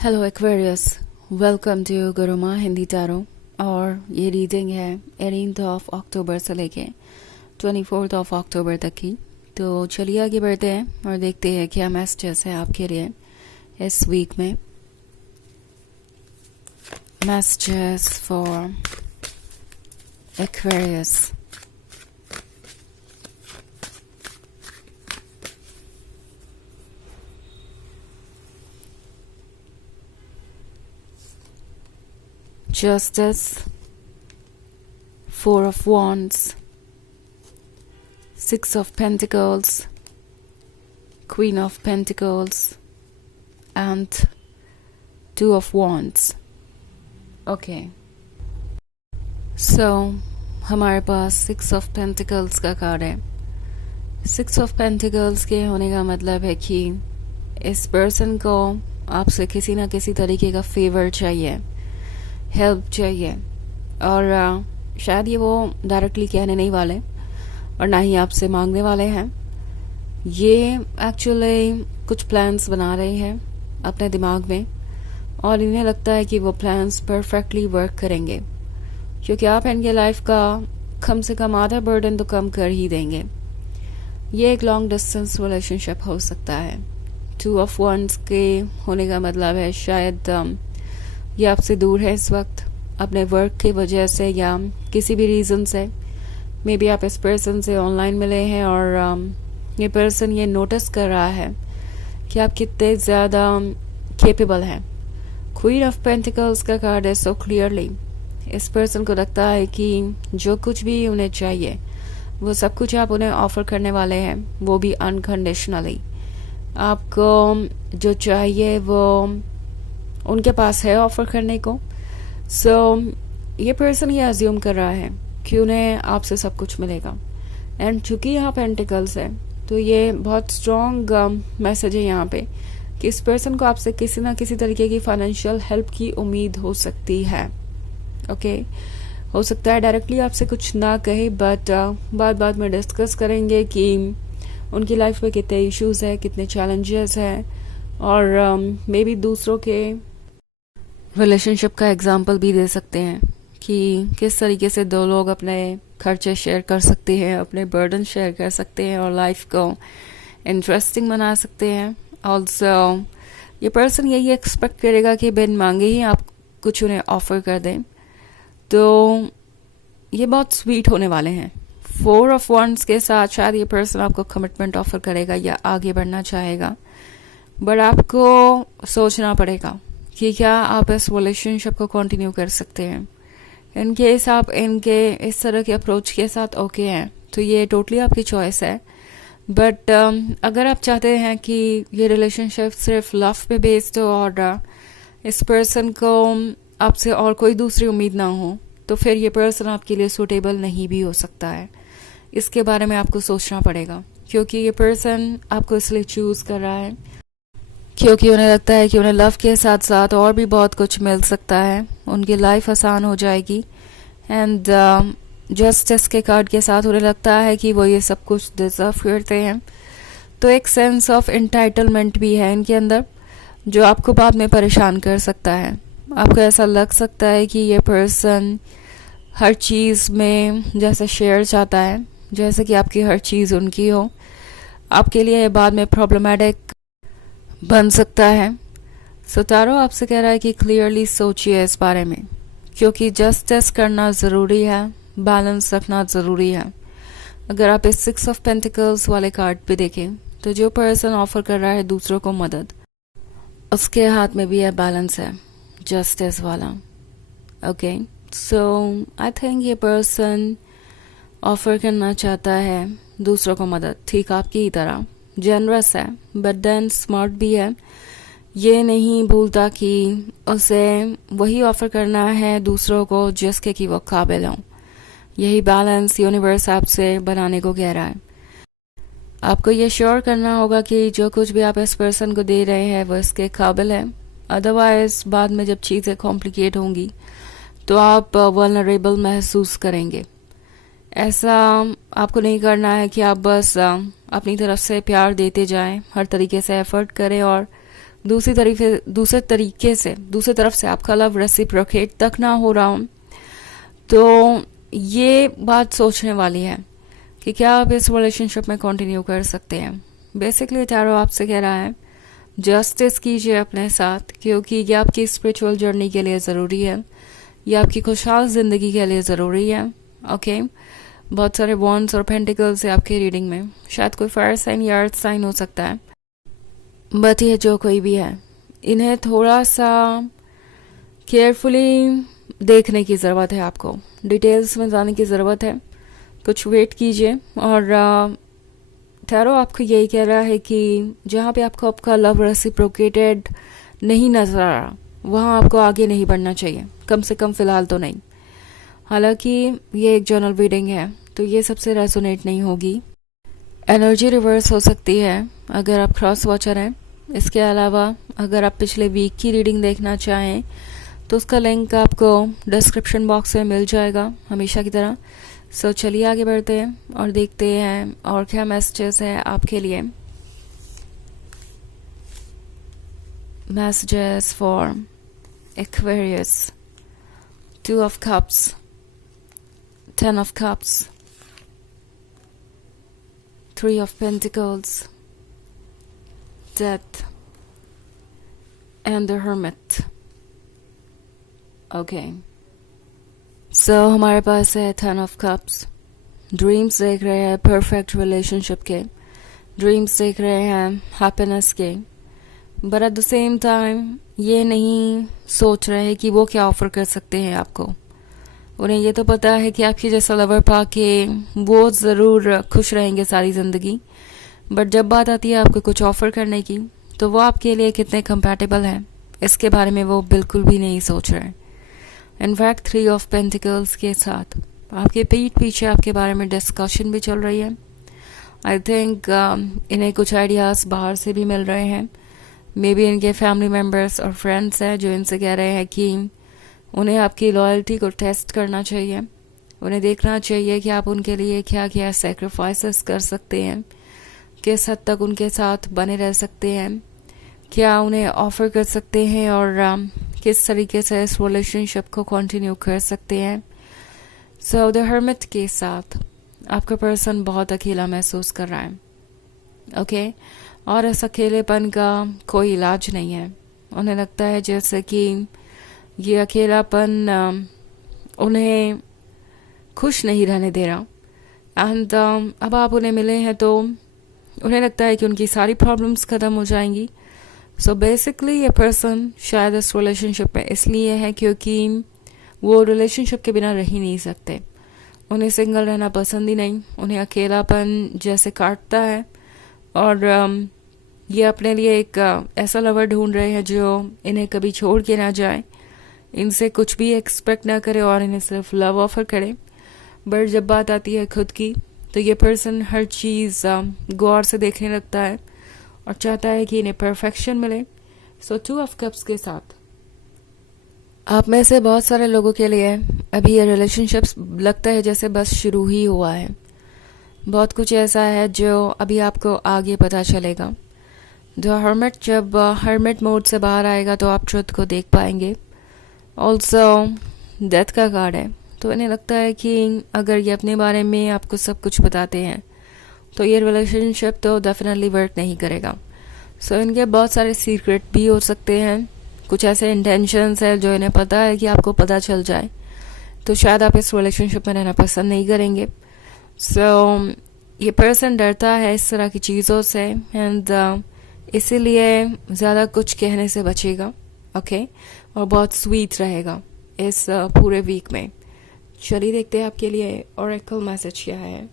Hello Aquarius, welcome to Gurumaa Hindi tarot. और ये reading है 18 ऑफ अक्टूबर से लेके 24 ऑफ अक्टूबर तक की। तो चलिए आगे बढ़ते हैं और देखते हैं क्या मैसेजेस है आपके लिए इस वीक में। Messages for Aquarius. Justice, Four of Wands, Six of Pentacles, Queen of Pentacles, and Two of Wands. Okay. So, हमारे पास Six of Pentacles का कार्ड है। Six of Pentacles के होने का मतलब है कि इस पर्सन को आपसे किसी ना किसी तरीके का फेवर चाहिए, हेल्प चाहिए। और शायद ये वो डायरेक्टली कहने नहीं वाले और ना ही आपसे मांगने वाले हैं। ये एक्चुअली कुछ प्लान्स बना रहे हैं अपने दिमाग में और इन्हें लगता है कि वो प्लान्स परफेक्टली वर्क करेंगे, क्योंकि आप इनके लाइफ का कम से कम आधा बर्डन तो कम कर ही देंगे। ये एक लॉन्ग डिस्टेंस रिलेशनशिप हो सकता है। टू ऑफ वंस के होने का मतलब है शायद ये आपसे दूर है इस वक्त अपने वर्क की वजह से या किसी भी रीज़न से। मे बी आप इस पर्सन से ऑनलाइन मिले हैं और ये पर्सन ये नोटिस कर रहा है कि आप कितने ज़्यादा केपेबल हैं। क्वीन ऑफ पेंटिकल्स का कार्ड है सो क्लियरली इस पर्सन को लगता है कि जो कुछ भी उन्हें चाहिए वो सब कुछ आप उन्हें ऑफर करने वाले हैं, वो भी अनकंडीशनली। आपको जो चाहिए वो उनके पास है ऑफर करने को। सो ये पर्सन ये अज्यूम कर रहा है कि उन्हें आपसे सब कुछ मिलेगा। एंड चूंकि यहाँ पेंटिकल्स है तो ये बहुत स्ट्रॉन्ग मैसेज है यहाँ पे कि इस पर्सन को आपसे किसी ना किसी तरीके की फाइनेंशियल हेल्प की उम्मीद हो सकती है। ओके, हो सकता है डायरेक्टली आपसे कुछ ना कहे, बट बाद में डिस्कस करेंगे कि उनकी लाइफ में कितने इश्यूज है, कितने चैलेंजेस हैं और मे बी दूसरों के रिलेशनशिप का एग्जाम्पल भी दे सकते हैं कि किस तरीके से दो लोग अपने खर्चे शेयर कर सकते हैं, अपने बर्डन शेयर कर सकते हैं और लाइफ को इंटरेस्टिंग बना सकते हैं। ऑल्सो ये पर्सन यही एक्सपेक्ट करेगा कि बिन मांगे ही आप कुछ उन्हें ऑफर कर दें। तो ये बहुत स्वीट होने वाले हैं। फोर ऑफ वंड्स के साथ शायद ये पर्सन आपको कमिटमेंट ऑफर करेगा या आगे बढ़ना चाहेगा, बट आपको सोचना पड़ेगा कि क्या आप इस रिलेशनशिप को कंटिन्यू कर सकते हैं। इन केस आप इनके इस तरह के अप्रोच के साथ ओके हैं तो ये टोटली आपकी चॉइस है। बट अगर आप चाहते हैं कि ये रिलेशनशिप सिर्फ लव पे बेस्ड हो और इस पर्सन को आपसे और कोई दूसरी उम्मीद ना हो, तो फिर ये पर्सन आपके लिए सूटेबल नहीं भी हो सकता है। इसके बारे में आपको सोचना पड़ेगा, क्योंकि ये पर्सन आपको इसलिए चूज कर रहा है क्योंकि उन्हें लगता है कि उन्हें लव के साथ साथ और भी बहुत कुछ मिल सकता है, उनकी लाइफ आसान हो जाएगी। एंड जस्टिस के कार्ड के साथ उन्हें लगता है कि वो ये सब कुछ डिजर्व करते हैं। तो एक सेंस ऑफ एंटाइटलमेंट भी है इनके अंदर जो आपको बाद में परेशान कर सकता है। आपको ऐसा लग सकता है कि ये पर्सन हर चीज़ में जैसे शेयर चाहता है, जैसे कि आपकी हर चीज़ उनकी हो। आपके लिए बाद में प्रॉब्लमेटिक बन सकता है। सो टैरो आपसे कह रहा है कि क्लियरली सोचिए इस बारे में, क्योंकि जस्टिस करना ज़रूरी है, बैलेंस रखना ज़रूरी है। अगर आप इस सिक्स ऑफ पेंटिकल्स वाले कार्ड पे देखें तो जो पर्सन ऑफर कर रहा है दूसरों को मदद, उसके हाथ में भी है बैलेंस है, जस्टिस वाला। ओके, सो आई थिंक ये पर्सन ऑफर करना चाहता है दूसरों को मदद, ठीक आपकी ही तरह जेनरस है बट देन स्मार्ट भी है। ये नहीं भूलता कि उसे वही ऑफर करना है दूसरों को जिसके कि वो काबिल हों। यही बैलेंस यूनिवर्स आपसे बनाने को कह रहा है। आपको ये श्योर करना होगा कि जो कुछ भी आप इस पर्सन को दे रहे हैं वो इसके काबिल है। अदरवाइज बाद में जब चीज़ें कॉम्प्लिकेट होंगी तो आप वल्नरेबल महसूस करेंगे। ऐसा आपको नहीं करना है कि आप बस अपनी तरफ से प्यार देते जाएं, हर तरीके से एफर्ट करें और दूसरे तरफ से आपका लव रेसिप्रोकेट तक ना हो रहा हो, तो ये बात सोचने वाली है कि क्या आप इस रिलेशनशिप में कंटिन्यू कर सकते हैं। बेसिकली टैरो आपसे कह रहा है जस्टिस कीजिए अपने साथ, क्योंकि ये आपकी स्पिरिचुअल जर्नी के लिए ज़रूरी है, ये आपकी खुशहाल ज़िंदगी के लिए ज़रूरी है। ओके, बहुत सारे वॉन्ड्स और पेंटिकल्स है आपकी रीडिंग में। शायद कोई फायर साइन या अर्थ साइन हो सकता है, बट ये जो कोई भी है, इन्हें थोड़ा सा केयरफुली देखने की ज़रूरत है, आपको डिटेल्स में जाने की ज़रूरत है। कुछ वेट कीजिए। और टैरो आपको यही कह रहा है कि जहाँ पे आपको आपका लव रेसिप्रोकेटेड नहीं नजर आ रहा, वहाँ आपको आगे नहीं बढ़ना चाहिए, कम से कम फ़िलहाल तो नहीं। हालांकि ये एक जर्नल रीडिंग है, तो ये सबसे रेजोनेट नहीं होगी। एनर्जी रिवर्स हो सकती है अगर आप क्रॉस वॉचर हैं। इसके अलावा अगर आप पिछले वीक की रीडिंग देखना चाहें तो उसका लिंक आपको डिस्क्रिप्शन बॉक्स में मिल जाएगा, हमेशा की तरह। सो चलिए आगे बढ़ते हैं और देखते हैं और क्या मैसेजेस है आपके लिए। Messages for Aquarius, 2 of Cups, 10 of Cups, 3 of Pentacles, Death, and the Hermit. Okay, so हमारे पास है 10 of Cups। ड्रीम्स देख रहे हैं परफेक्ट रिलेशनशिप के, ड्रीम्स देख रहे हैं हैप्पीनेस के, but at the same time ये नहीं सोच रहे हैं कि वो क्या ऑफर कर सकते हैं आपको। उन्हें ये तो पता है कि आपके जैसा लवर पाके वो ज़रूर खुश रहेंगे सारी ज़िंदगी, बट जब बात आती है आपको कुछ ऑफर करने की, तो वो आपके लिए कितने कंपैटिबल हैं इसके बारे में वो बिल्कुल भी नहीं सोच रहे हैं। इनफैक्ट 3 of Pentacles के साथ आपके पीठ पीछे आपके बारे में डिस्कशन भी चल रही है। आई थिंक इन्हें कुछ आइडियाज़ बाहर से भी मिल रहे हैं। मे बी इनके फैमिली मेम्बर्स और फ्रेंड्स हैं जो इनसे कह रहे हैं कि उन्हें आपकी लॉयल्टी को टेस्ट करना चाहिए, उन्हें देखना चाहिए कि आप उनके लिए क्या क्या सेक्रीफाइसेस कर सकते हैं, किस हद तक उनके साथ बने रह सकते हैं, क्या उन्हें ऑफर कर सकते हैं और किस तरीके से इस रिलेशनशिप को कंटिन्यू कर सकते हैं। सो द हर्मिट के साथ आपका पर्सन बहुत अकेला महसूस कर रहा है। ओके, और इस अकेलेपन का कोई इलाज नहीं है। उन्हें लगता है जैसे कि ये अकेलापन उन्हें खुश नहीं रहने दे रहा। एंड अब आप उन्हें मिले हैं तो उन्हें लगता है कि उनकी सारी प्रॉब्लम्स ख़त्म हो जाएंगी। सो बेसिकली ये पर्सन शायद इस रिलेशनशिप में इसलिए है क्योंकि वो रिलेशनशिप के बिना रह ही नहीं सकते। उन्हें सिंगल रहना पसंद ही नहीं, उन्हें अकेलापन जैसे काटता है। और ये अपने लिए एक ऐसा लवर ढूंढ रहे हैं जो इन्हें कभी छोड़ के ना जाए, इनसे कुछ भी एक्सपेक्ट ना करे और इन्हें सिर्फ लव ऑफर करे। बट जब बात आती है खुद की, तो ये पर्सन हर चीज़ गौर से देखने लगता है और चाहता है कि इन्हें परफेक्शन मिले। सो 2 of Cups के साथ आप में से बहुत सारे लोगों के लिए अभी ये रिलेशनशिप्स लगता है जैसे बस शुरू ही हुआ है। बहुत कुछ ऐसा है जो अभी आपको आगे पता चलेगा। जो हर्मिट, जब हर्मिट मोड से बाहर आएगा तो आप ट्रुथ को देख पाएंगे। ऑल्सो डेथ का कार्ड है, तो इन्हें लगता है कि अगर ये अपने बारे में आपको सब कुछ बताते हैं तो ये रिलेशनशिप तो डेफिनेटली वर्क नहीं करेगा। सो इनके बहुत सारे सीक्रेट भी हो सकते हैं, कुछ ऐसे इंटेंशंस हैं जो इन्हें पता है कि आपको पता चल जाए तो शायद आप इस रिलेशनशिप में रहना पसंद नहीं करेंगे। सो ये पर्सन डरता है इस तरह की चीज़ों से एंड इसीलिए ज़्यादा कुछ कहने से बचेगा। ओके, और बहुत स्वीट रहेगा इस पूरे वीक में। चलिए देखते हैं आपके लिए ओरेकल मैसेज क्या है।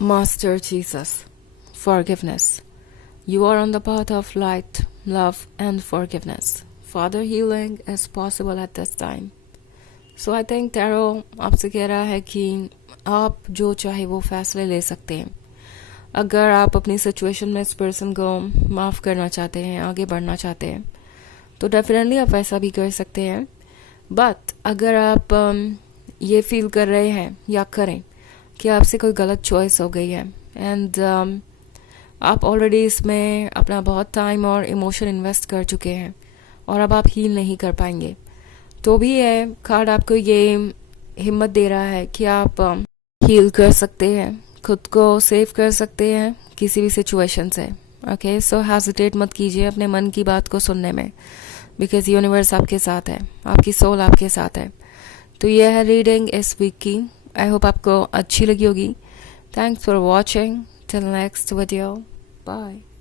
Master Jesus, forgiveness. You are on the path of light, love and forgiveness. Father, healing is possible at this time. So I think Tarot आपसे कह रहा है कि आप जो चाहे वो फैसले ले सकते हैं। अगर आप अपनी सिचुएशन में इस पर्सन को माफ़ करना चाहते हैं, आगे बढ़ना चाहते हैं, तो डेफिनेटली आप ऐसा भी कर सकते हैं। बट अगर आप ये फील कर रहे हैं या करें कि आपसे कोई गलत चॉइस हो गई है एंड आप ऑलरेडी इसमें अपना बहुत टाइम और इमोशन इन्वेस्ट कर चुके हैं और अब आप हील नहीं कर पाएंगे। तो भी है कार्ड आपको ये हिम्मत दे रहा है कि आप हील कर सकते हैं, खुद को सेव कर सकते हैं किसी भी सिचुएशन से। ओके, सो हेजिटेट मत कीजिए अपने मन की बात को सुनने में, बिकॉज यूनिवर्स आपके साथ है, आपकी सोल आपके साथ है। तो ये है रीडिंग इस वीक की। आई होप आपको अच्छी लगी होगी। Thanks for watching. Till next video, bye.